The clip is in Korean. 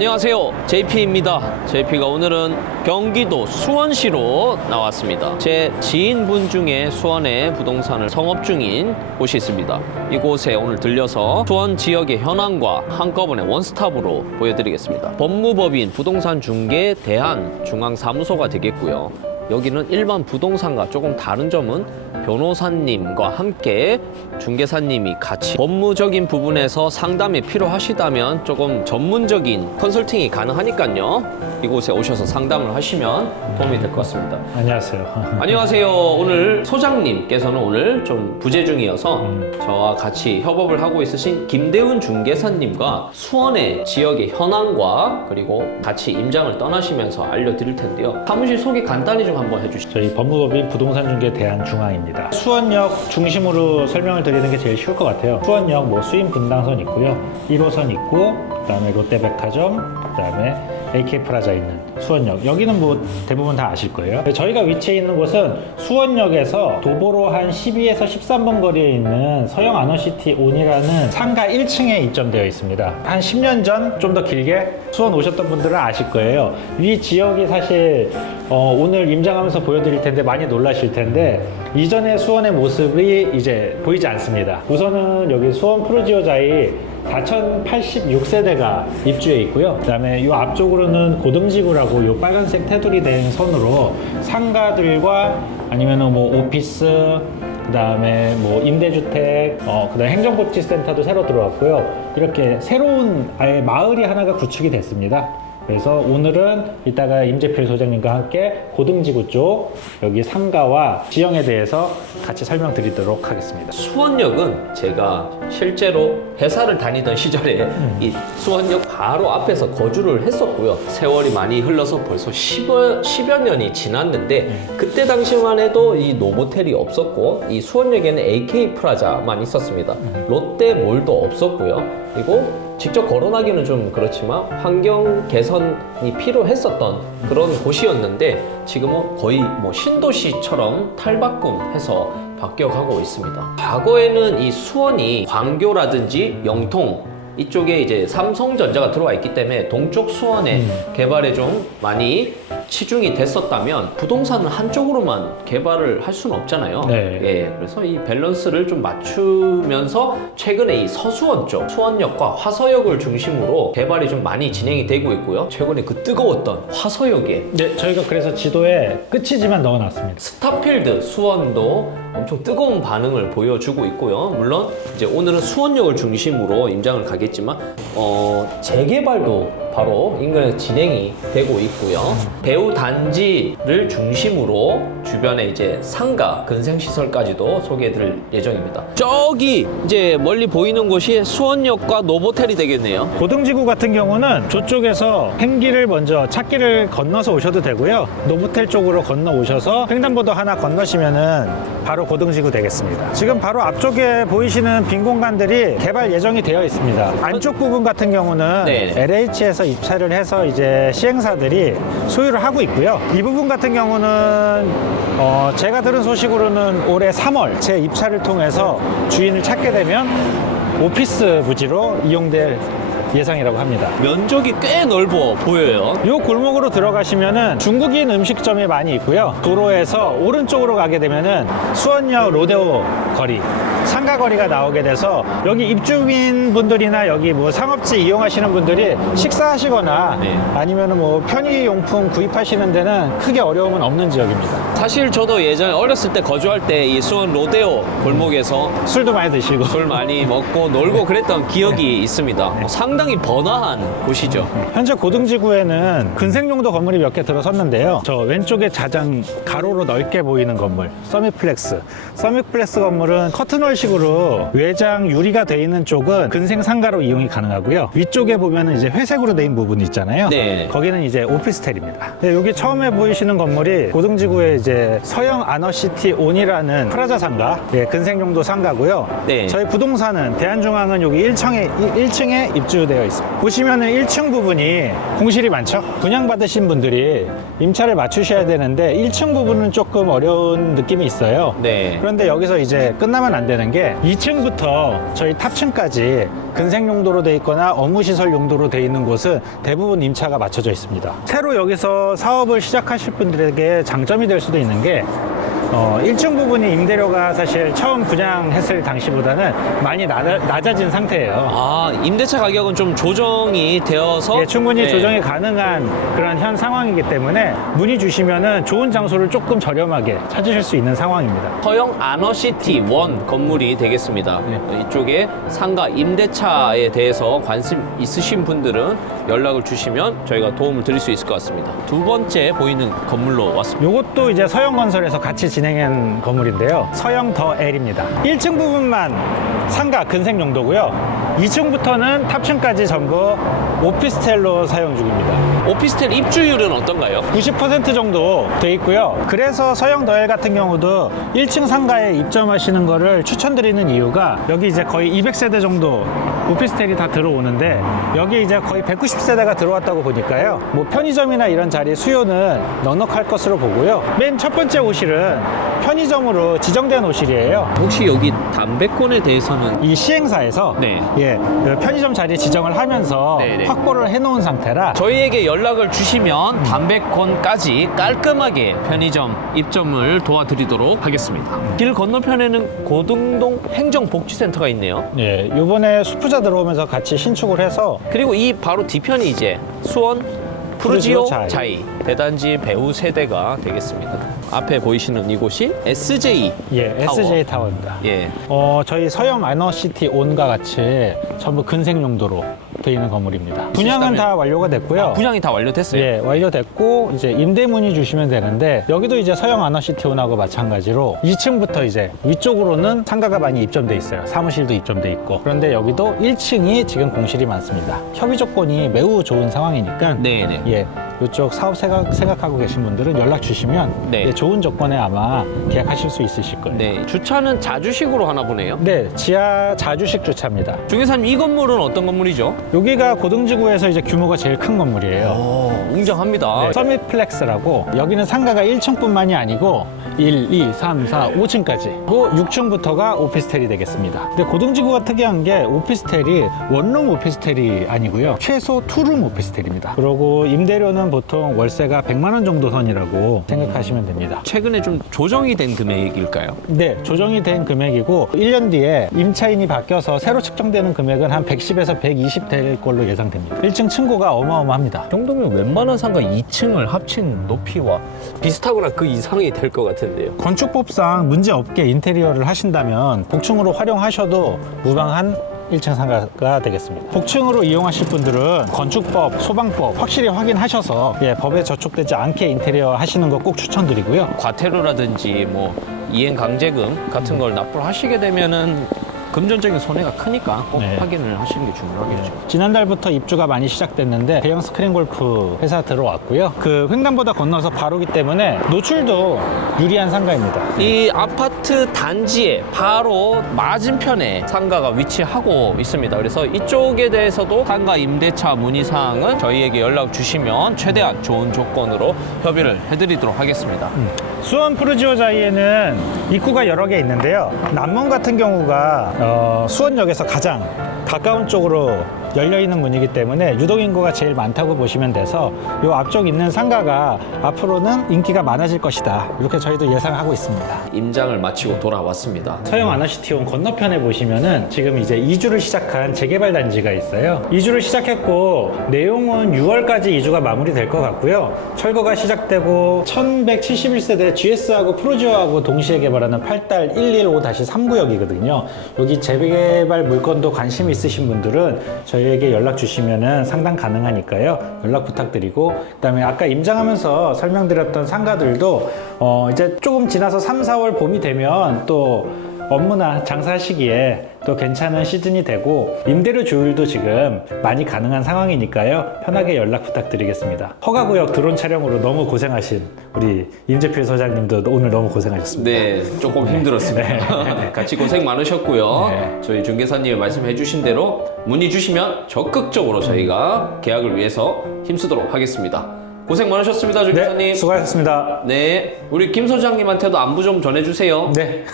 안녕하세요, JP입니다. JP가 오늘은 경기도 수원시로 나왔습니다. 제 지인분 중에 수원에 부동산을 성업 중인 곳이 있습니다. 이곳에 오늘 들려서 수원 지역의 현황과 한꺼번에 원스톱으로 보여드리겠습니다. 법무법인 부동산 중개 대한중앙사무소가 되겠고요. 여기는 일반 부동산과 조금 다른 점은 변호사님과 함께 중개사님이 같이 법무적인 부분에서 상담이 필요하시다면 조금 전문적인 컨설팅이 가능하니까요. 이곳에 오셔서 상담을 하시면 도움이 될 것 같습니다. 안녕하세요. 안녕하세요. 오늘 소장님께서는 오늘 좀 부재 중이어서 저와 같이 협업을 하고 있으신 김대훈 중개사님과 수원의 지역의 현황과 그리고 같이 임장을 떠나시면서 알려드릴 텐데요. 사무실 소개 간단히 좀 한번 해주시죠. 저희 법무법인 부동산중개 대한중앙입니다. 수원역 중심으로 설명을 드리는 게 제일 쉬울 것 같아요. 수원역 뭐 수인 분당선 있고요, 1호선 있고, 그다음에 롯데백화점, 그다음에 AK프라자 있는 수원역. 여기는 뭐 대부분 다 아실 거예요. 저희가 위치해 있는 곳은 수원역에서 도보로 한 12에서 13번 거리에 있는 서영 아너시티 온이라는 상가 1층에 입점되어 있습니다. 한 10년 전 좀 더 길게 수원 오셨던 분들은 아실 거예요. 이 지역이 사실 오늘 임장하면서 보여드릴 텐데 많이 놀라실 텐데 이전의 수원의 모습이 이제 보이지 않습니다. 우선은 여기 수원 프루지오자이 4086세대가 입주해 있고요. 그 다음에 이 앞쪽으로는 고등지구라고 이 빨간색 테두리 된 선으로 상가들과 아니면은 뭐 오피스, 그 다음에 뭐 임대주택, 그 다음에 행정복지센터도 새로 들어왔고요. 이렇게 새로운 아예 마을이 하나가 구축이 됐습니다. 그래서 오늘은 이따가 임재필 소장님과 함께 고등지구 쪽 여기 상가와 지형에 대해서 같이 설명드리도록 하겠습니다. 수원역은 제가 실제로 회사를 다니던 시절에 이 수원역 바로 앞에서 거주를 했었고요. 세월이 많이 흘러서 벌써 10여 년이 지났는데 그때 당시만 해도 이 노보텔이 없었고 이 수원역에는 AK프라자만 있었습니다. 롯데몰도 없었고요. 그리고 직접 거론하기는 좀 그렇지만 환경 개선이 필요했었던 그런 곳이었는데 지금은 거의 뭐 신도시처럼 탈바꿈해서 바뀌어가고 있습니다. 과거에는 이 수원이 광교라든지 영통 이쪽에 이제 삼성전자가 들어와 있기 때문에 동쪽 수원의 개발에 좀 많이 치중이 됐었다면 부동산은 한쪽으로만 개발을 할 수는 없잖아요. 네. 예, 그래서 이 밸런스를 좀 맞추면서 최근에 이 서수원 쪽 수원역과 화서역을 중심으로 개발이 좀 많이 진행이 되고 있고요. 최근에 그 뜨거웠던 화서역에 네, 저희가 그래서 지도에 끝이지만 넣어놨습니다. 스타필드 수원도 엄청 뜨거운 반응을 보여주고 있고요. 물론 이제 오늘은 수원역을 중심으로 임장을 가겠지만 재개발도 바로 인근에서 진행이 되고 있고요. 배우 단지를 중심으로 주변에 이제 상가, 근생시설까지도 소개해드릴 예정입니다. 저기 이제 멀리 보이는 곳이 수원역과 노보텔이 되겠네요. 고등지구 같은 경우는 저쪽에서 행길을 먼저 찾길을 건너서 오셔도 되고요. 노보텔 쪽으로 건너 오셔서 횡단보도 하나 건너시면은 바로 고등지구 되겠습니다. 지금 바로 앞쪽에 보이시는 빈 공간들이 개발 예정이 되어 있습니다. 안쪽 부분 같은 경우는 네. LH에서 입찰을 해서 이제 시행사들이 소유를 하고 있고요. 이 부분 같은 경우는 제가 들은 소식으로는 올해 3월 제 입찰을 통해서 주인을 찾게 되면 오피스 부지로 이용될 예상이라고 합니다. 면적이 꽤 넓어 보여요. 이 골목으로 들어가시면은 중국인 음식점이 많이 있고요. 도로에서 오른쪽으로 가게 되면은 수원역 로데오 거리, 상가 거리가 나오게 돼서 여기 입주민 분들이나 여기 뭐 상업지 이용하시는 분들이 식사하시거나 네. 아니면은 뭐 편의용품 구입하시는 데는 크게 어려움은 없는 지역입니다. 사실 저도 예전에 어렸을 때 거주할 때 이 수원 로데오 골목에서 술도 많이 드시고 술 많이 먹고 놀고 그랬던 기억이 있습니다. 상당히 번화한 곳이죠. 현재 고등지구에는 근생용도 건물이 몇 개 들어섰는데요. 저 왼쪽에 가장 가로로 넓게 보이는 건물 서밋플렉스. 서밋플렉스 건물은 커튼홀식으로 외장 유리가 돼 있는 쪽은 근생 상가로 이용이 가능하고요. 위쪽에 보면은 이제 회색으로 돼 있는 부분이 있잖아요. 네. 거기는 이제 오피스텔입니다. 네, 여기 처음에 보이시는 건물이 고등지구에 이제 서영 아너시티 온이라는 프라자 상가, 예, 근생용도 상가고요. 네. 저희 부동산은 대한중앙은 여기 1층에 입주되어 있습니다. 보시면은 1층 부분이 공실이 많죠. 분양받으신 분들이 임차를 맞추셔야 되는데 1층 부분은 조금 어려운 느낌이 있어요. 네. 그런데 여기서 이제 끝나면 안 되는 되는 게 2층부터 저희 탑층까지 근생 용도로 돼 있거나 업무시설 용도로 돼 있는 곳은 대부분 임차가 맞춰져 있습니다. 새로 여기서 사업을 시작하실 분들에게 장점이 될 수도 있는 게 1층 부분이 임대료가 사실 처음 분양했을 당시보다는 많이 낮아진 상태예요. 아, 임대차 가격은 좀 조정이 되어서 예, 충분히 네. 조정이 가능한 그런 현 상황이기 때문에 문의 주시면은 좋은 장소를 조금 저렴하게 찾으실 수 있는 상황입니다. 서영 아너시티 1 건물이 되겠습니다. 네. 이쪽에 상가 임대차에 대해서 관심 있으신 분들은 연락을 주시면 저희가 도움을 드릴 수 있을 것 같습니다. 두 번째 보이는 건물로 왔습니다. 요것도 이제 서영건설에서 같이 진행한 건물인데요. 서영 더 L입니다. 1층 부분만 상가 근생 용도고요. 2층부터는 탑층까지 전부 오피스텔로 사용 중입니다. 오피스텔 입주율은 어떤가요? 90% 정도 돼 있고요. 그래서 서영 더 L 같은 경우도 1층 상가에 입점하시는 거를 추천드리는 이유가 여기 이제 거의 200세대 정도 오피스텔이 다 들어오는데 여기 이제 거의 190세대가 들어왔다고 보니까요. 뭐 편의점이나 이런 자리 수요는 넉넉할 것으로 보고요. 맨 첫 번째 오실은 편의점으로 지정된 오실이에요. 혹시 여기 담배권에 대해서는 이 시행사에서 네. 예, 그 편의점 자리 지정을 하면서 네네. 확보를 해놓은 상태라 저희에게 연락을 주시면 담배권까지 깔끔하게 편의점 입점을 도와드리도록 하겠습니다. 길 건너편에는 고등동 행정복지센터가 있네요. 예, 요번에 수프자 들어오면서 같이 신축을 해서 그리고 이 바로 뒤편이 이제 수원 푸르지오 푸르지오 자이 대단지 배우 세대가 되겠습니다. 앞에 보이시는 이곳이 SJ 예, 타워. SJ 타워입니다. 예. 저희 서영 아너시티 온과 같이 전부 근생 용도로 되어 있는 건물입니다. 분양은 다 완료가 됐고요. 분양이 다 완료됐어요. 예, 완료됐고 이제 임대 문의 주시면 되는데 여기도 이제 서영 아너시티 온하고 마찬가지로 2층부터 이제 위쪽으로는 상가가 많이 입점돼 있어요. 사무실도 입점돼 있고. 그런데 여기도 1층이 지금 공실이 많습니다. 협의 조건이 매우 좋은 상황이니까 네네. 예, 이쪽 사업 생각하고 계신 분들은 연락 주시면 네. 예, 좋은 조건에 아마 계약하실 수 있으실 거예요. 네. 주차는 자주식으로 하나 보네요. 네, 지하 자주식 주차입니다. 중개사님 이 건물은 어떤 건물이죠? 여기가 고등지구에서 이제 규모가 제일 큰 건물이에요. 오, 웅장합니다. 네, 서밋플렉스라고 여기는 상가가 1층뿐만이 아니고 1, 2, 3, 4, 5층까지 그리고 6층부터가 오피스텔이 되겠습니다. 근데 고등지구가 특이한 게 오피스텔이 원룸 오피스텔이 아니고요. 최소 투룸 오피스텔입니다. 그리고 임대료는 보통 월세가 100만 원 정도 선이라고 생각하시면 됩니다. 최근에 좀 조정이 된 금액일까요? 네, 조정이 된 금액이고 1년 뒤에 임차인이 바뀌어서 새로 측정되는 금액은 한 110에서 120 될 걸로 예상됩니다. 1층 층고가 어마어마합니다. 이 정도면 웬만한 상가 2층을 합친 높이와 비슷하거나 그 이상이 될 것 같은데요. 건축법상 문제 없게 인테리어를 하신다면 복층으로 활용하셔도 무방한 1층 상가가 되겠습니다. 복층으로 이용하실 분들은 건축법, 소방법 확실히 확인하셔서 예, 법에 저촉되지 않게 인테리어 하시는 거 꼭 추천드리고요. 과태료라든지 뭐 이행 강제금 같은 걸 납부를 하시게 되면은 금전적인 손해가 크니까 꼭 네. 확인을 하시는 게 중요하겠죠. 지난달부터 입주가 많이 시작됐는데 대형 스크린 골프 회사 들어왔고요. 그 횡단보다 건너서 바로기 때문에 노출도 유리한 상가입니다. 이 아파트 단지에 바로 맞은편에 상가가 위치하고 있습니다. 그래서 이쪽에 대해서도 상가 임대차 문의사항은 저희에게 연락 주시면 최대한 좋은 조건으로 협의를 해드리도록 하겠습니다. 수원 푸르지오 자이에는 입구가 여러 개 있는데요. 남문 같은 경우가 수원역에서 가장 가까운 쪽으로 열려있는 문이기 때문에 유동인구가 제일 많다고 보시면 돼서 이 앞쪽 있는 상가가 앞으로는 인기가 많아질 것이다. 이렇게 저희도 예상하고 있습니다. 임장을 마치고 돌아왔습니다. 서영 아너시티온 건너편에 보시면은 지금 이제 이주를 시작한 재개발 단지가 있어요. 이주를 시작했고 내용은 6월까지 이주가 마무리될 것 같고요. 철거가 시작되고 1171세대 GS하고 프로지오하고 동시에 개발하는 8달 115-3구역이거든요. 여기 재개발 물건도 관심 있으신 분들은 저희에게 연락 주시면은 상담 가능하니까요. 연락 부탁드리고 그다음에 아까 임장하면서 설명드렸던 상가들도 이제 조금 지나서 3, 4월 봄이 되면 또 업무나 장사하시기에 또 괜찮은 시즌이 되고 임대료 조율도 지금 많이 가능한 상황이니까요. 편하게 연락 부탁드리겠습니다. 허가구역 드론 촬영으로 너무 고생하신 우리 임재필 소장님도 오늘 너무 고생하셨습니다. 네, 조금 힘들었습니다. 같이 고생 많으셨고요. 네. 저희 중개사님이 말씀해 주신 대로 문의 주시면 적극적으로 저희가 계약을 위해서 힘쓰도록 하겠습니다. 고생 많으셨습니다, 중개사님. 네, 수고하셨습니다. 네, 우리 김 소장님한테도 안부 좀 전해주세요. 네.